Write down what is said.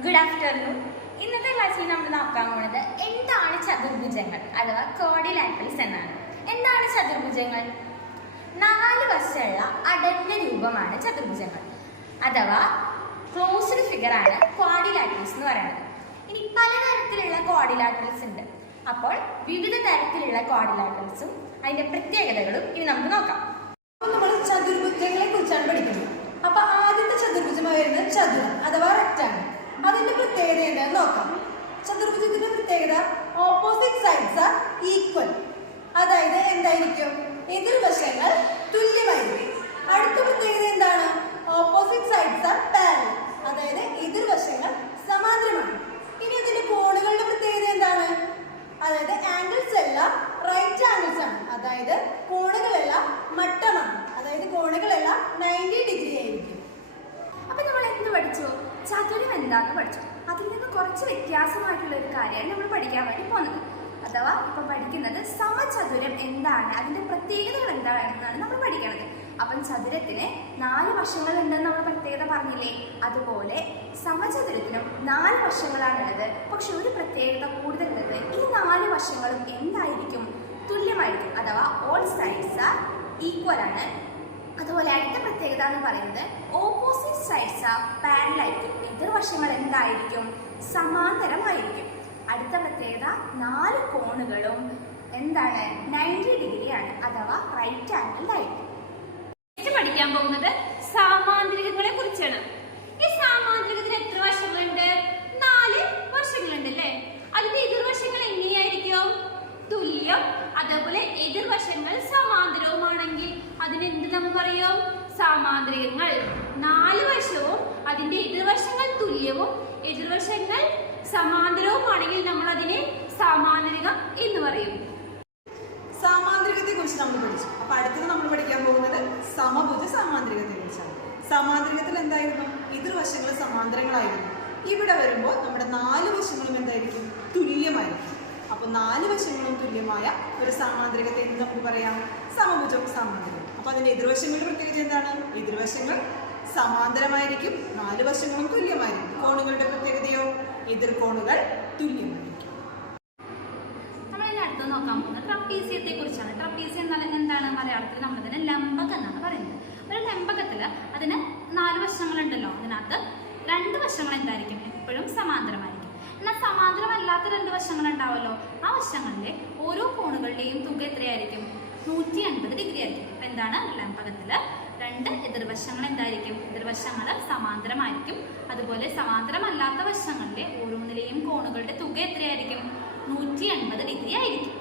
Good afternoon. ഇന്നത്തെ ക്ലാസ്സിൽ നമ്മൾ നോക്കാൻ പോകുന്നത് എന്താണ് ചതുർഭുജങ്ങൾ അഥവാ ക്വാഡ്രിലാറ്ററൽസ് എന്നാണ്. എന്താണ് ചതുർഭുജങ്ങൾ? 4 വശമുള്ള അടഞ്ഞ രൂപമാണ് ചതുർഭുജങ്ങൾ അഥവാ ക്ലോസ്ഡ് ഫിഗർ ആണ് ക്വാഡ്രിലാറ്ററൽസ് എന്ന് പറയുന്നത്. ഇനി പലതരത്തിലുള്ള ക്വാഡ്രിലാറ്ററൽസ് ഉണ്ട്. അപ്പോൾ വിവിധ തരത്തിലുള്ള ക്വാഡ്രിലാറ്ററൽസും അതിന്റെ പ്രത്യേകതകളും ഇനി നമുക്ക് നോക്കാം. നമ്മൾ ചതുർഭുജങ്ങളെ കുറിച്ചാണ് പഠിക്കുന്നത്. അപ്പൊ ആദ്യത്തെ ചതുർഭുജമായി വരുന്നത് ചതുരം അഥവാ റെക്ടാങ്കിൾ. അതിന്റെ പ്രത്യേകത എന്താണെന്ന് നോക്കാം. ചതുർഭുജത്തിന്റെ പ്രത്യേകത ഓപ്പോസിറ്റ് സൈഡ്സ് ആർ ഈക്വൽ. അതായത് എന്തായിരിക്കും? എതിർവശങ്ങൾ തുല്യമായിരിക്കും. അടുത്ത പ്രത്യേകത എന്താണ്? Opposite sides are parallel. അതായത് എതിർവശങ്ങൾ സമാന്തരമാണ്. ഇനി അതിന്റെ കോണുകളുടെ പ്രത്യേകത എന്താണ്? അതായത് ആംഗിൾസ് എല്ലാം റൈറ്റ് ആംഗിൾസ് ആണ്. അതായത് കോണുകളെല്ലാം മട്ടമാണ്. അതായത് കോണുകളെല്ലാം 90 ഡിഗ്രി ആയിരിക്കും. അപ്പൊ നമ്മൾ എന്ത് പഠിച്ചു? ചതുരം എന്താണെന്ന് പഠിച്ചു. അതിൽ നിന്ന് കുറച്ച് വ്യത്യാസമായിട്ടുള്ള ഒരു കാര്യമാണ് നമ്മൾ പഠിക്കാൻ വേണ്ടി പോകുന്നത്. അഥവാ ഇപ്പൊ പഠിക്കുന്നത് സമചതുരം എന്താണ്, അതിന്റെ പ്രത്യേകതകൾ എന്താണെന്നാണ് നമ്മൾ പഠിക്കുന്നത്. അപ്പം ചതുരത്തിന് 4 വശങ്ങൾ ഉണ്ടെന്ന് നമ്മൾ പ്രത്യേകത പറഞ്ഞില്ലേ? അതുപോലെ സമചതുരത്തിനും 4 വശങ്ങളാണുള്ളത്. പക്ഷെ ഒരു പ്രത്യേകത കൂടുതലുള്ളത്, ഈ 4 വശങ്ങളും എന്തായിരിക്കും? തുല്യമായിരിക്കും. അഥവാ ഓൾ സൈഡ്സ് ആർ ഈക്വൽ ആണ്. അതുപോലെ അടുത്ത പ്രത്യേകത എന്ന് പറയുന്നത് ഓപ്പോസിറ്റ് സൈഡ്സ് ആർ പാരലൽ ആയിരിക്കും. എതിർവശങ്ങൾ എന്തായിരിക്കും? സമാന്തരമായിരിക്കും. അടുത്ത പ്രത്യേകത 4 കോണുകളും എന്താണ്? 90 ഡിഗ്രി ആണ്. അഥവാ റൈറ്റ് ആംഗിൾ ആയിരിക്കും. പഠിക്കാൻ പോകുന്നത് സാമാന്തരികങ്ങളെ കുറിച്ചാണ്. ഈ സാമാന്തരികത്തിന് എത്ര വശങ്ങളുണ്ട്? 4 വശങ്ങളുണ്ട് അല്ലേ? അതിന്റെ എതിർവശങ്ങൾ എങ്ങനെയായിരിക്കും? തുല്യം. അതേപോലെ എതിർവശങ്ങൾ സമാന്തരവുമാണെങ്കിൽ അതിനെന്ത് നമ്മൾ പറയും? സാമാന്തരികങ്ങൾ. 4 വശവും അതിന്റെ എതിർവശങ്ങൾ തുല്യവും എതിർവശങ്ങൾ സമാന്തരവുമാണെങ്കിൽ നമ്മൾ അതിനെ സാമാന്തരികം എന്ന് പറയും. സാമാന്തരികത്തെ കുറിച്ച് നമ്മൾ പഠിച്ചു. അപ്പൊ അടുത്തത് നമ്മൾ പഠിക്കാൻ പോകുന്നത് സമഭുജ സാമാന്തരികത്തെ കുറിച്ചാണ്. സാമാന്തരികത്തിൽ എന്തായിരുന്നു? എതിർവശങ്ങൾ സമാന്തരങ്ങളായിരുന്നു. ഇവിടെ വരുമ്പോൾ നമ്മുടെ 4 വശങ്ങളും എന്തായിരിക്കും? തുല്യമായിരിക്കും. അപ്പൊ 4 വശങ്ങളും തുല്യമായ ഒരു സാമാന്തരികത്തെ എന്ന് നമുക്ക് പറയാം സമഭുജം സാമാന്തരികം. അപ്പൊ അതിന്റെ എതിർവശങ്ങളുടെ പ്രത്യേകിച്ച് എന്താണ്? എതിർവശങ്ങൾ സമാന്തരമായിരിക്കും, 4 വശങ്ങളും തുല്യമായിരിക്കും. കോണുകളുടെ പ്രത്യേകതയോ? എതിർകോണുകൾ തുല്യമായിരിക്കും. അടുത്ത് നോക്കാൻ പോകുന്നത് ട്രപ്പീസിയത്തെ കുറിച്ചാണ്. ട്രപ്പീസിയം എന്താണ്? മലയാളത്തിൽ നമ്മൾ അതിനെ ലംബകം എന്നാണ് പറയുന്നത്. ഒരു ലംബകത്തില് അതിന് 4 വശങ്ങളുണ്ടല്ലോ. അതിനകത്ത് 2 വശങ്ങൾ എന്തായിരിക്കും? എപ്പോഴും സമാന്തരമായിരിക്കും. എന്നാൽ സമാന്തരമല്ലാത്ത 2 വശങ്ങൾ ഉണ്ടാവുമല്ലോ. ആ വശങ്ങളിലെ ഓരോ കോണുകളുടെയും തുക എത്രയായിരിക്കും? 180 ഡിഗ്രി ആയിരിക്കും. അപ്പൊ എന്താണ്? ലംബകത്തില് 2 എതിർവശങ്ങൾ എന്തായിരിക്കും? എതിർവശങ്ങൾ സമാന്തരമായിരിക്കും. അതുപോലെ സമാന്തരമല്ലാത്ത വശങ്ങളിലെ ഓരോന്നിലെയും കോണുകളുടെ തുക എത്രയായിരിക്കും? 180 ഡിഗ്രി ആയിരിക്കും.